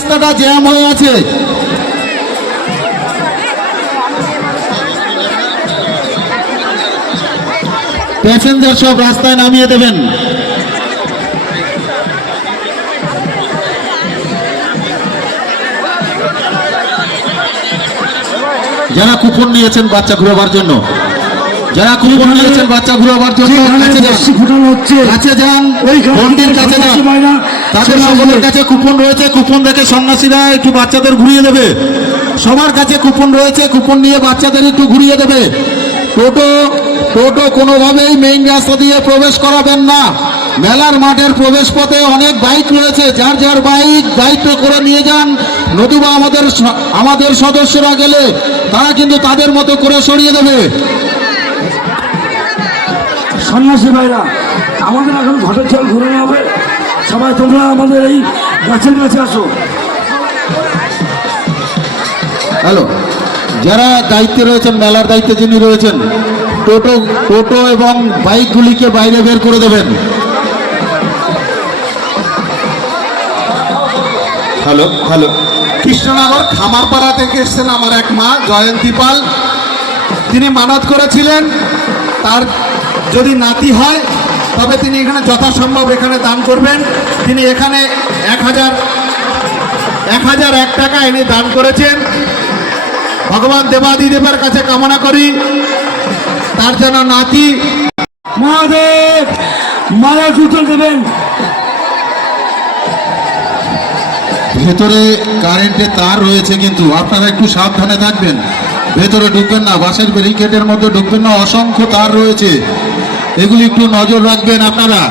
রাস্তাটা জ্যাম হয়ে আছে। প্যাসেঞ্জার সব রাস্তায় নামিয়ে দেবেন। যারা কুপন নিয়েছেন বাচ্চা ঘুরাবার জন্য, যারা কুপন নিয়েছেন বাচ্চা ঘুরাবার জন্য কাছে যান, মন্দির কাছে যান, তাদের সকলের কাছে কুপন রয়েছে। কুপন দেখে সন্ন্যাসীরা একটু বাচ্চাদের ঘুরিয়ে দেবে। সবার কাছে কুপন রয়েছে, কুপন নিয়ে বাচ্চাদের একটু ঘুরিয়ে দেবে। টোটো কোনোভাবেই মেইন রাস্তা দিয়ে প্রবেশ করাবেন না। মেলার মাঠের প্রবেশ পথে অনেক বাইক রয়েছে, যার যার বাইক দায়িত্ব করে নিয়ে যান, নতুবা আমাদের সদস্যরা গেলে তারা কিন্তু তাদের মতো করে সরিয়ে দেবে। সন্ন্যাসী ভাইরা, আমাদের এখন ঘটের জল ঘুরানো হবে, সবাই তোমরা আমাদের এই গাছের কাছে আসো। হ্যালো, যারা দায়িত্বে রয়েছেন, মেলার দায়িত্বে যিনি রয়েছেন, টোটো এবং বাইকগুলিকে বাইরে বের করে দেবেন। হ্যালো হ্যালো, কৃষ্ণনগর খামারপাড়া থেকে এসেছেন আমার এক মা জয়ন্তী পাল। তিনি মানত করেছিলেন তার যদি নাতি হয় তবে তিনি এখানে যথাসম্ভব এখানে দান করবেন। তিনি এখানে 1001 টাকা এনে দান করেছেন। ভগবান দেবাদিদেবের কাছে কামনা করি তার যেন নাতি মহাদেব মারা জুতো দেবেন। ভেতরে কারেন্টের তার রয়েছে, কিন্তু আপনারা একটু সাবধানে থাকবেন। ভেতরে ঢুকবেন না, বাসের ব্যারিকেডের মধ্যে ঢুকবেন না, অসংখ্য তার রয়েছে, এগুলি একটু নজর রাখবেন আপনারা।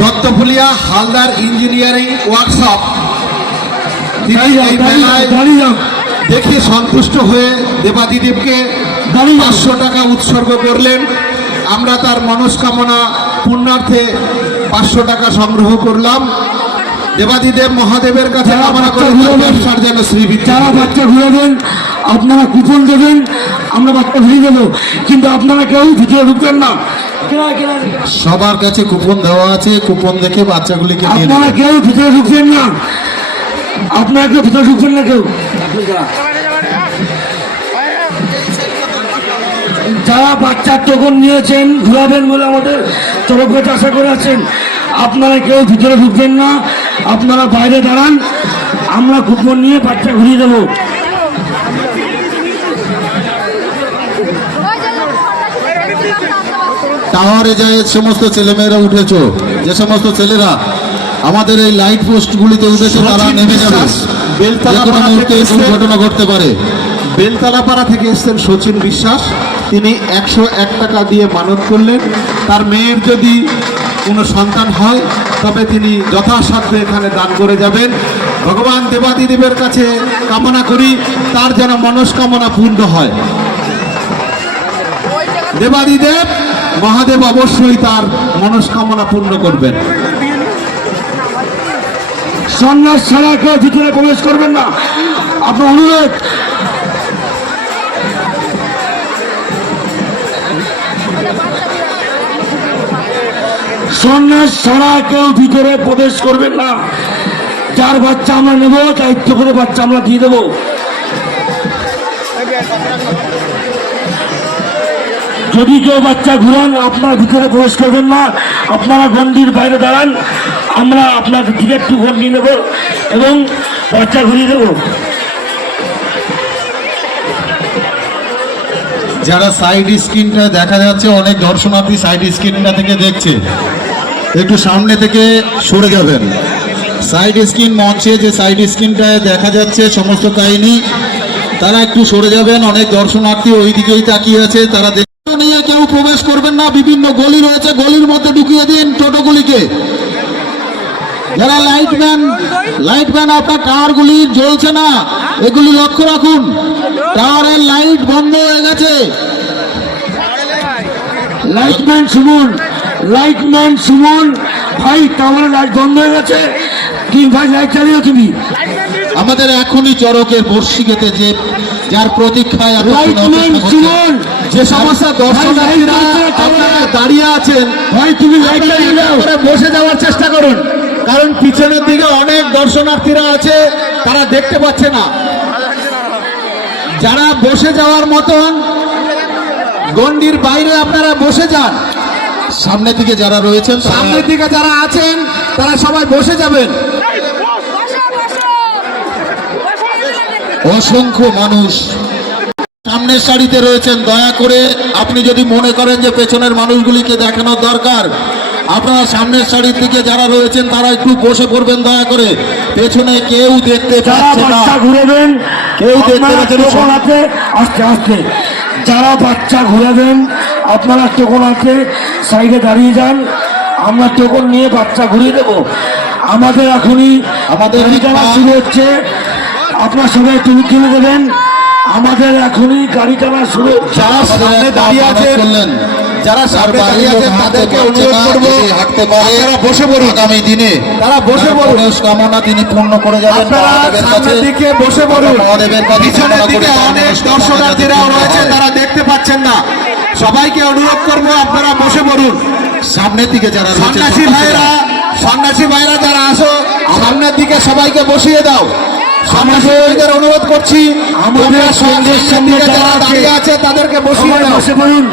দত্তফুলিয়া হালদার ইঞ্জিনিয়ারিং ওয়ার্কশপ দেখে সন্তুষ্ট হয়ে দেবাদিদেবকে 500 টাকা উৎসর্গ করলেন। আমরা তার মনস্কামনা পূর্ণার্থে 500 টাকা সংগ্রহ করলাম। দেবাদিদেব মহাদেবের কাছে কামনা করে ব্যবসার যেন শ্রীবৃদ্ধি। যারা বাচ্চা ঘুরাবেন আপনারা কুপন দেবেন, আমরা বাচ্চা ঘুরিয়ে দেবো, কিন্তু আপনারা কেউ ভিতরে ঢুকবেন না। সবার কাছে কুপন দেওয়া আছে, কুপন দেখে বাচ্চাগুলিকে নিয়ে আপনারা নেবেন। কেউ ভিতরে ঢুকবেন না, আপনারা কেউ ভিতরে ঢুকবেন না কেউ। যারা বাচ্চার টোকন নিয়েছেন ঘুরাবেন বলে আমাদের তরফে আশা করে আছেন, আপনারা কেউ ভিতরে ঢুকবেন না, আপনারা বাইরে দাঁড়ান, আমরা কুপন নিয়ে বাচ্চা ঘুরিয়ে দেবো। টাওয়ারে যায় সমস্ত ছেলেমেয়েরা উঠেছ, যে সমস্ত ছেলেরা আমাদের এই লাইট পোস্টগুলিতে উঠেছে তারা নেমে যাবে, যে কোনো মুহূর্তে দুর্ঘটনা ঘটতে পারে। বেলতলাপাড়া থেকে এসেছেন সচিন বিশ্বাস। তিনি 101 টাকা দিয়ে মানত করলেন, তার মেয়ের যদি কোনো সন্তান হয় তবে তিনি যথাসাধ্য এখানে দান করে যাবেন। ভগবান দেবাদিদেবের কাছে কামনা করি তার যেন মনস্কামনা পূর্ণ হয়। দেবাদিদেব মহাদেব অবশ্যই তার মনস্কামনা পূর্ণ করবেন। সন্ন্যাস ছাড়া কেউ ভিতরে প্রবেশ করবেন না, আপনার অনুরোধ। সন্ন্যাস ছাড়া কেউ ভিতরে প্রবেশ করবেন না। যার বাচ্চা আমরা নেব দায়িত্ব করে বাচ্চা আমরা দিয়ে দেবো। যদি কেউ বাচ্চা ঘুরান আপনারা ভিতরে প্রবেশ করবেন না, আপনারা গন্ডির বাইরে দাঁড়ান, আমরা আপনার থেকে একটু ভোট নিয়ে নেব এবং বাচ্চা ঘুরিয়ে দেবো। যারা সাইড স্ক্রিনটা দেখা যাচ্ছে, অনেক দর্শনার্থী সাইড স্ক্রিনটা থেকে দেখছে, একটু সামনে থেকে সরে যাবেন। সাইড স্ক্রিন মঞ্চে যে সাইড স্ক্রিনটায় দেখা যাচ্ছে সমস্ত কাহিনী, তারা একটু সরে যাবেন। অনেক দর্শনার্থী ওই দিকেই তাকিয়ে আছে, তারা নিয়ে কেউ প্রবেশ করবেন না। বিভিন্ন গলি রয়েছে, গলির মধ্যে ঢুকিয়ে দিন টোটোগুলিকে। যারা লাইটম্যান আপনার টাওয়ারগুলি জ্বলছে না, এগুলি লক্ষ্য রাখুন। টাওয়ারের লাইট বন্ধ হয়ে গেছে। লাইটম্যান সুমন ভাই, টাওয়ারের লাইট বন্ধ হয়ে গেছে, কি ভাই লাইট চালিয়ে তুমি? আমাদের এখনই চরকের বর্ষিকেতে যে যার প্রতীক্ষায় যে সমস্ত দর্শনার্থীরা আপনারা দাঁড়িয়ে আছেন, ভাই তুমি লাইট চালিয়ে দাও। কারণ পিছনের দিকে অনেক দর্শনার্থীরা আছে, তারা দেখতে পাচ্ছে না। যারা বসে যাওয়ার মতন গণ্ডির বাইরে আপনারা বসে যান। সামনের দিকে যারা রয়েছেন সামনের দিকে যারা আছেন তারা সবাই বসে যাবেন। অসংখ্য মানুষ সামনের সারিতে রয়েছেন, দয়া করে আপনি যদি মনে করেন যে পেছনের মানুষগুলিকে দেখানোর দরকার, আপনারা সামনের সারির দিকে যারা রয়েছেন তারা একটু বসে পড়বেন দয়া করে। পেছনে কেউ দেখতে যারা পাচ্ছে না, বাচ্চা ঘুরাবেন কেউ দেখতে আপনারা পাচ্ছে না। টোকন আছে, আস্তে আস্তে যারা বাচ্চা ঘুরাবেন আপনারা টোকন আছে, সাইডে দাঁড়িয়ে যান। আমরা টোকন নিয়ে বাচ্চা ঘুরিয়ে দেবো। আমাদের এখনই আমাদের গাড়ি টানা শুরু হচ্ছে, আপনারা সবাই টুপি কিনে দেবেন। আমাদের এখনই গাড়ি টানা শুরু। যারা সামনে দাঁড়িয়ে আছেন, যারা সামনে দাঁড়িয়ে আছেন তাদেরকে অনুরোধ করব হাঁটতে পারে আপনারা বসে পড়ুন। আগামী দিনে তারা বসে পড়ুন। কামনা তিনি পূর্ণ করে যাবেন আপনারা মহাদেবের কাছে। সামনের দিকে বসে পড়ুন। মহাদেবের কাছে পিছনের কামনা দিকে করি তার অনেক মনস্কামনা দর্শনার্থীরাও যাতে রয়েছে, পূর্ণ হয়। তারা দেখতে পাচ্ছেন না। সবাইকে অনুরোধ করব আপনারা বসে পড়ুন। সামনের দিকে যারা রয়েছে সন্ন্যাসী ভাইরা, সন্ন্যাসী ভাইরা যারা আসো সামনের দিকে সবাইকে বসিয়ে দাও। সন্ন্যাসী ভাইদের অনুরোধ করছি, আমাদের তোমরা সঙ্গের সামনে দিকে যারা যারা দাঁড়িয়ে আছে তাদেরকে বসিয়ে সবাই দাও। বসে পড়ুন।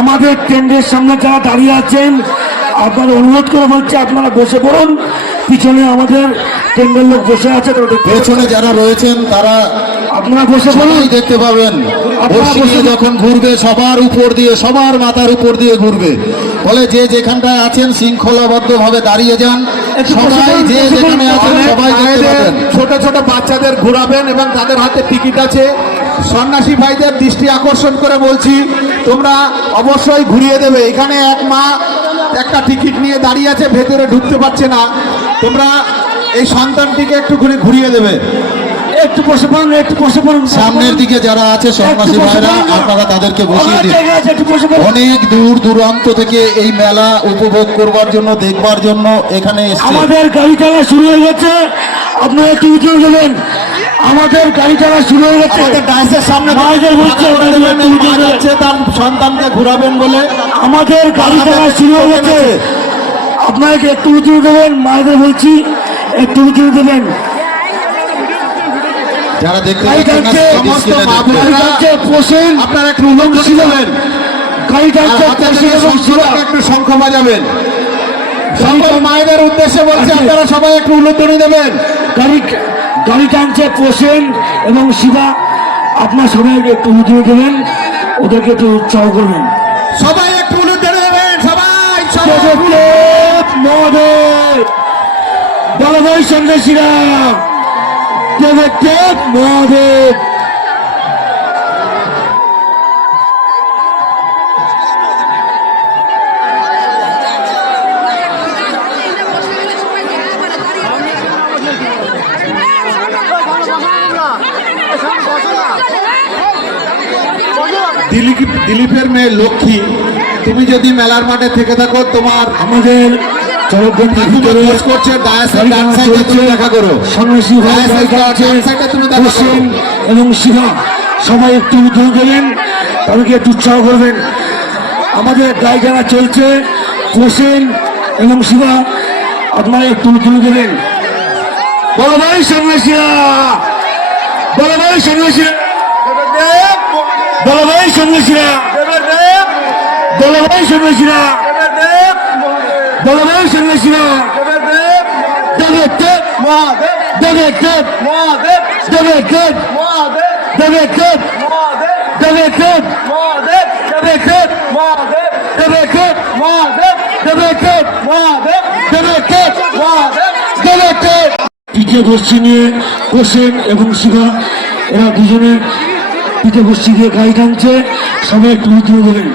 আমাদের টেন্ডের সামনে যারা দাঁড়িয়ে আছেন আপনারা অনুরোধ করে বলছি আপনারা বসে পড়ুন। পিছনে আমাদের টেন্ডের লোক বসে আছে, তো ওদের পেছনে যারা রয়েছেন তারা আপনারা বসে পড়ুন। সবাই দেখতে পাবেন। বর্ষি নিয়ে যখন ঘুরবে সবার উপর দিয়ে, সবার মাথার উপর দিয়ে ঘুরবে। ফলে যে যেখানটায় আছেন শৃঙ্খলাবদ্ধ ভাবে দাঁড়িয়ে যান। সবাই যে যেখানে আছেন সবাই দেখতে মায়েদের, পাবেন। ছোট ছোট বাচ্চাদের ঘোরাবেন এবং তাদের হাতে টিকিট আছে। সন্ন্যাসী ভাইদের দৃষ্টি আকর্ষণ করে বলছি, তোমরা অবশ্যই ঘুরিয়ে দেবে। এখানে এক মা একটা টিকিট নিয়ে দাঁড়িয়ে আছে, ভেতরে ঢুকতে পারছে না। তোমরা এই সন্তানটিকে একটু ঘুরিয়ে দেবে। একটু বসে পড়ুন, একটু বসে পড়ুন। সামনের দিকে যারা আছে সন্ন্যাসী ভাইরা আপনারা তাদেরকে বসিয়ে অনেক দিন। জায়গা আছে, একটু বসে পড়ুন। অনেক দূর দূরান্ত থেকে এই মেলা উপভোগ করবার জন্য, দেখবার জন্য এখানে এসছে। আমাদের গাড়ি টানা শুরু হয়ে গেছে, আপনারা একটু উঠে দেবেন। আমাদের গাড়ি টানা শুরু হয়ে গেছে। আমাদের ডান্সের সামনে মায়েদের বলছে মা যাচ্ছে তার সন্তানকে ঘুরাবেন বলে। আমাদের গাড়ি টানা শুরু হয়ে গেছে, আপনারা একটু উঁচু দেবেন। মায়েদের বলছি একটু উঁচু দেবেন। যারা দেখতে গাড়ি পাচ্ছেন না, টানছে, সমস্ত স্ক্রিনে মা দেখতে বোনেরা, গাড়ি টানছে পোষেন, আপনারা একটু উল্লঙ্ঘন দেবেন। গাড়ি আর টানছে হাতে পোষেন থেকে এবং শিরা। একটু শঙ্খ বাজাবেন। সকল মায়েদের উদ্দেশ্যে বলছি, আপনারা সবাই একটু উল্লঙ্ঘনী দেবেন। গাড়ি টানছে পোষেন এবং শিবা। আপনার সবাই একটু উঁচু দেবেন, ওদেরকে একটু উৎসাহ করবেন। সবাই একটু উল্লঙ্ঘনী দেবেন। সবাই জগন্নাথ মহাদেব, বলভাই সন্ন্যাসীরা, জগন্নাথ মহাদেব। দিলীপের মেয়ে লক্ষ্মী, তুমি যদি মেলার মাঠে থেকে থাকো, তোমার আমাদের চরকগঞ্জের ভিতরে খোঁজ করছে, ডায়াসের গাড়ি ডান টানা সাইডে তুমি চলছে। দেখা করো। সন্ন্যাসী ভাই ডায়াসের গাড়ি টানছে, ডান সাইডে তুমি দেখা করো। পোষেন এবং শিবা সবাই একটু উদ্যোগ দেবেন, তাদেরকে একটু উৎসাহ করবেন। আমাদের গাড়ি টানা চলছে, পোষেন এবং শিবা আপনারা একটু উদ্যোগ দেবেন। বড় ভাই সন্ন্যাসীরা, বড় ভাই সন্ন্যাসীরা, বড় ভাই সন্ন্যাসীরা, বড় ভাই সন্ন্যাসীরা, বড় ভাই সন্ন্যাসীরা, দেবে দেব দেবে দেব দেবে দেব দেবে দেব দেবে দেব দেবে দেব দেবে দেব দেবে দেব দেবে দেব দেবে দেব। পিঠে গোষ্ঠী নিয়ে কোষেন এবং শিবা এরা দুজনে পিঠে গোষ্ঠী দিয়ে গাড়ি টানছে, সবাই একটু উঁচু দেবেন।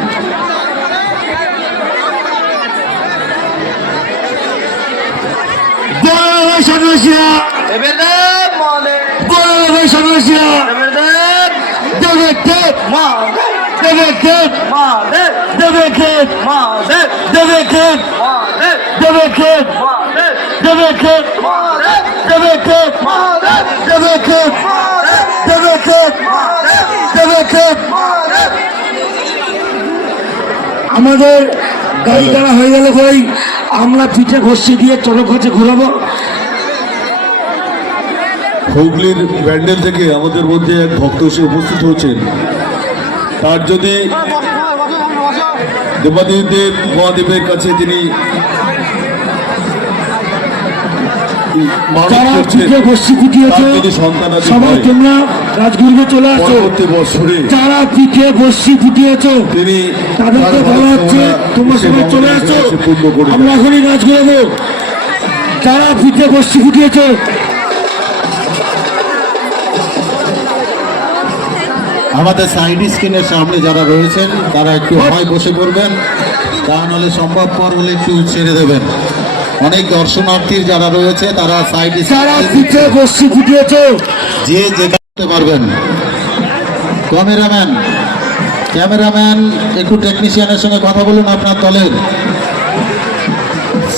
বড় সন্ন্যাসীরা, বড় সন্ন্যাসীরা, দেবে দেব দেবে দেব দেবে দেব দেবে দেব দেবে দেব দেবে দেব দেবে দেব দেবে দেব দেবে দেব দেবে দেব। আমাদের গাড়ি টানা হয়ে গেলে ভাই আমরা পিঠে ঘষি দিয়ে চড়ক গাছে ঘুরাবো। হুগলির ব্যান্ডেল থেকে আমাদের মধ্যে এক ভক্ত এসে উপস্থিত হচ্ছেন। তার যদি দেবাদেব মহাদেবের কাছে তিনি মানত যারা করছেন, পিঠে ঘষি ফুটিয়েছ তার যদি সন্তানাদি সবাই হয়, তোমরা রাজগুরুকে চলে আসো। পরবর্তী বছরে যারা পিঠে ঘষি ফুটিয়েছ তিনি তাদেরকে বলা হচ্ছে তোমরা সবাই চলে আসো, পূর্ণ করে আমরা এখনই কাজ করবো। যারা পিঠে ঘষি ফুটিয়েছ আমাদের সাইড স্ক্রিনের সামনে যারা রয়েছেন তারা একটু হয় বসে পড়বেন, তা নাহলে সম্ভবপর হলে একটু ছেড়ে দেবেন। অনেক দর্শনার্থীর যারা রয়েছে তারা সাইড যারা পিঠে ঘষি ফুটিয়েছ যে যেতে পারবেন। ক্যামেরাম্যান একটু টেকনিশিয়ানের সঙ্গে কথা বলুন আপনার দলের।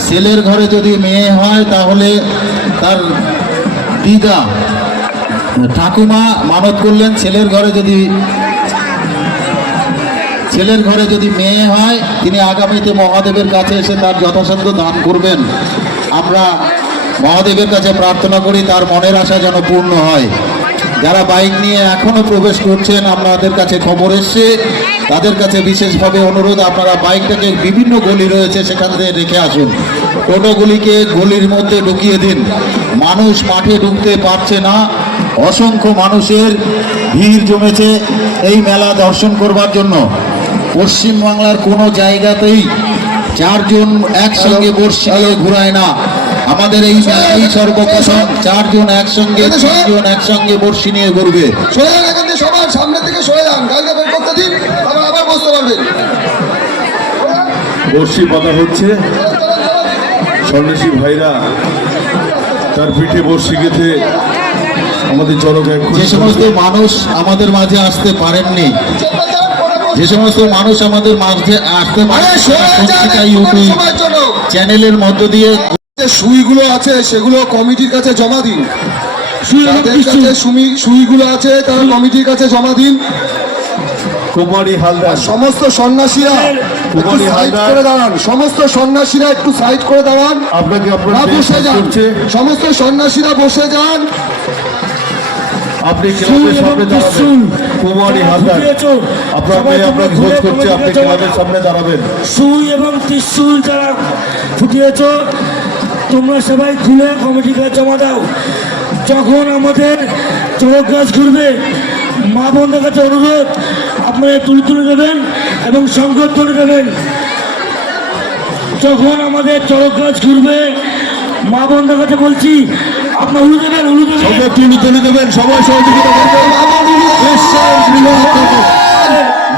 ছেলের ঘরে যদি মেয়ে হয় তাহলে তার দিদা ঠাকুমা মানত করলেন, ছেলের ঘরে যদি মেয়ে হয় তিনি আগামীতে মহাদেবের কাছে এসে তার যথাসাধ্য দান করবেন। আমরা মহাদেবের কাছে প্রার্থনা করি তার মনের আশা যেন পূর্ণ হয়। যারা বাইক নিয়ে এখনো প্রবেশ করছেন আপনাদের কাছে খবর এসছে, তাদের কাছে বিশেষভাবে অনুরোধ আপনারা বাইকটাকে বিভিন্ন গলি রয়েছে সেখান থেকে রেখে আসুন। টোটোগুলিকে গলির মধ্যে ঢুকিয়ে দিন। মানুষ মাঠে ঢুকতে পারছে না, অসংখ্য মানুষের ভিড় জমেছে এই মেলা দর্শন করবার জন্য। পশ্চিমবাংলার কোনো জায়গাতেই চারজন একসঙ্গে বর্ষি নিয়ে ঘুরায় না। আমাদের এই মেলাই সর্বপ্রথম চারজন একসঙ্গে, তিনজন একসঙ্গে বর্ষি নিয়ে ঘুরবে। সরে যান এখান থেকে, সবার সামনে থেকে সরে যান, গাড়িটা বের করতে দিন, তারপর আবার বসতে পারবেন। বর্ষি পাতা হচ্ছে। সন্ন্যাসী ভাইরা তার পিঠে বর্ষি গেঁথে আমাদের চরক এক যে সমস্ত মানুষ আমাদের মাঝে আসতে পারেননি, যে সমস্ত মানুষ আমাদের মাঝে আসতে পারেন পত্রিকা ইউটিউব চ্যানেলের মধ্য দিয়ে যে সুইগুলো আছে সেগুলো কমিটির কাছে জমা দিন। যাদের কাছে সুইগুলো আছে তারা কমিটির কাছে জমা দিন। কুমারী হালদার, সমস্ত সন্ন্যাসীরা একটু সাইড করে দাঁড়ান, সমস্ত সন্ন্যাসীরা একটু সাইড করে দাঁড়ান, আপনাকে না বসে যান, সমস্ত সন্ন্যাসীরা বসে যান। আপনি ক্লাবের সামনে দাঁড়াবেন। কুমারী হালদার, আপনার মেয়ে আপনাকে খোঁজ করছে, আপনি ক্লাবের সামনে দাঁড়াবেন। সুই এবং ত্রিশূল যারা ফুটিয়েছ তোমরা সবাই খুলে কমিটি কাছে জমা দাও। যখন আমাদের চড়ক গাছ ঘুরবে মা বোনদের কাছে অনুরোধ আপনারা তুলে দেবেন এবং সংকট তুলে দেবেন। যখন আমাদের চড়ক গাছ ঘুরবে মা বোনদের কাছে বলছি আপনার উলু দেবেন। সবাই তুলে দেবেন, সবাই সহযোগিতা করবেন।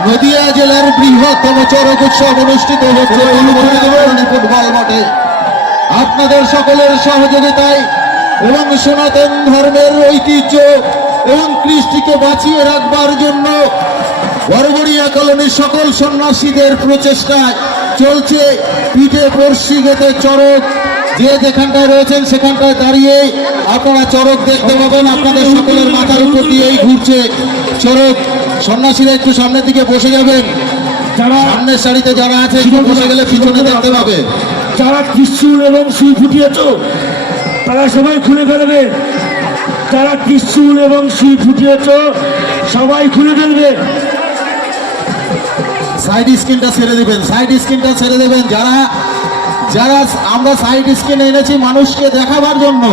নদিয়া জেলার বৃহত্তম চড়ক উৎসব অনুষ্ঠিত হচ্ছে ফুটবল মাঠে। আপনাদের সকলের সহযোগিতায় এবং সনাতন ধর্মের ঐতিহ্য এবং কৃষ্টিকে বাঁচিয়ে রাখবার জন্য বরবরিয়া কলোনির সকল সন্ন্যাসীদের প্রচেষ্টায় চলছে পিঠে বর্ষি গেঁথে চড়ক। যে যেখানটায় রয়েছেন সেখানটায় দাঁড়িয়ে আপনারা চড়ক দেখতে পাবেন। আপনাদের সকলের মাথার উপর দিয়েই ঘুরছে চড়ক। সন্ন্যাসীরা একটু সামনের দিকে বসে যাবেন, যারা সামনের সারিতে যারা আছে একটু বসে গেলে পিছনে দেখতে পাবে। যারা ত্রিশূল এবং সুই ফুটিয়েছ তারা সবাই খুলে ফেলবে। যারা ত্রিশূল এবং সুই ফুটিয়েছ সবাই খুলে ফেলবে। সাইড স্ক্রিনটা ছেড়ে দেবেন, সাইড স্ক্রিনটা ছেড়ে দেবেন। যারা যারা আমরা সাইড স্ক্রিন এনেছি মানুষকে দেখাবার জন্য,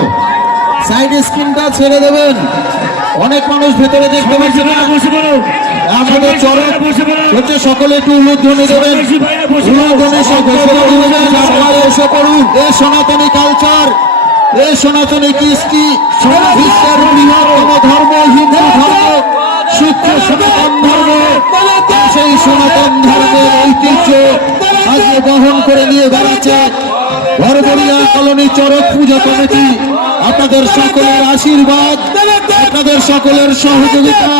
সাইড স্ক্রিনটা ছেড়ে দেবেন। অনেক মানুষ ভেতরে দেখতে পাচ্ছে না। আমাদের চরক হচ্ছে সকলে একটু উলুধ্বনি দেবেন। উলুধ্বনি এসে পড়ুন। এ সনাতনী কালচার, এ সনাতনী কৃষ্টি, বিশ্বের বৃহত্তম ধর্ম হিন্দু ধর্ম, সূক্ষ্ম সনাতন ধর্ম। সেই সনাতন ধর্মের ঐতিহ্য আজকে বহন করে নিয়ে বেড়াচ্ছে বরবরিয়া কলোনি চড়ক পূজা কমিটি। আপনাদের সকলের আশীর্বাদ, আপনাদের সকলের সহযোগিতা,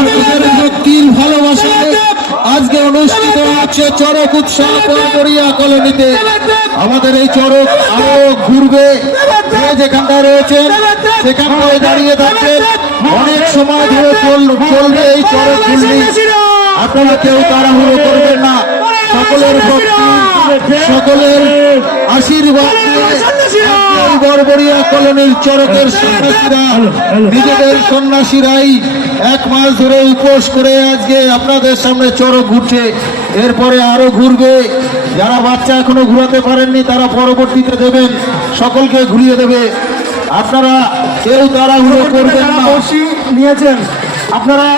আপনাদের ভক্তির ভালোবাসায় আজকে অনুষ্ঠিত হচ্ছে চড়ক উৎসব বরবরিয়া কলোনিতে। আমাদের এই চড়ক আরো ঘুরবে। যে যেখানটায় রয়েছেন সেখানটায় দাঁড়িয়ে থাকবেন। অনেক সময় ধরে চলবে এই চড়ক ঘুরবে। আপনারা কেউ তাড়াহুড়ো করবেন না। সকলের ভক্তি, সকলের আশীর্বাদ নিয়ে এই বরবরিয়া কলোনির চরকের সন্ন্যাসীরা, নিজেদের সন্ন্যাসীরাই 1 মাস ধরে উপোস করে আজকে আপনাদের সামনে চরক ঘুরছে। এরপরে আরো ঘুরবে। যারা বাচ্চা এখনো ঘুরাতে পারেননি তারা পরবর্তীতে দেবেন, সকলকে ঘুরিয়ে দেবে। আপনারা কেউ তাড়াহুড়ো করবেন না। নিয়েছেন আপনারা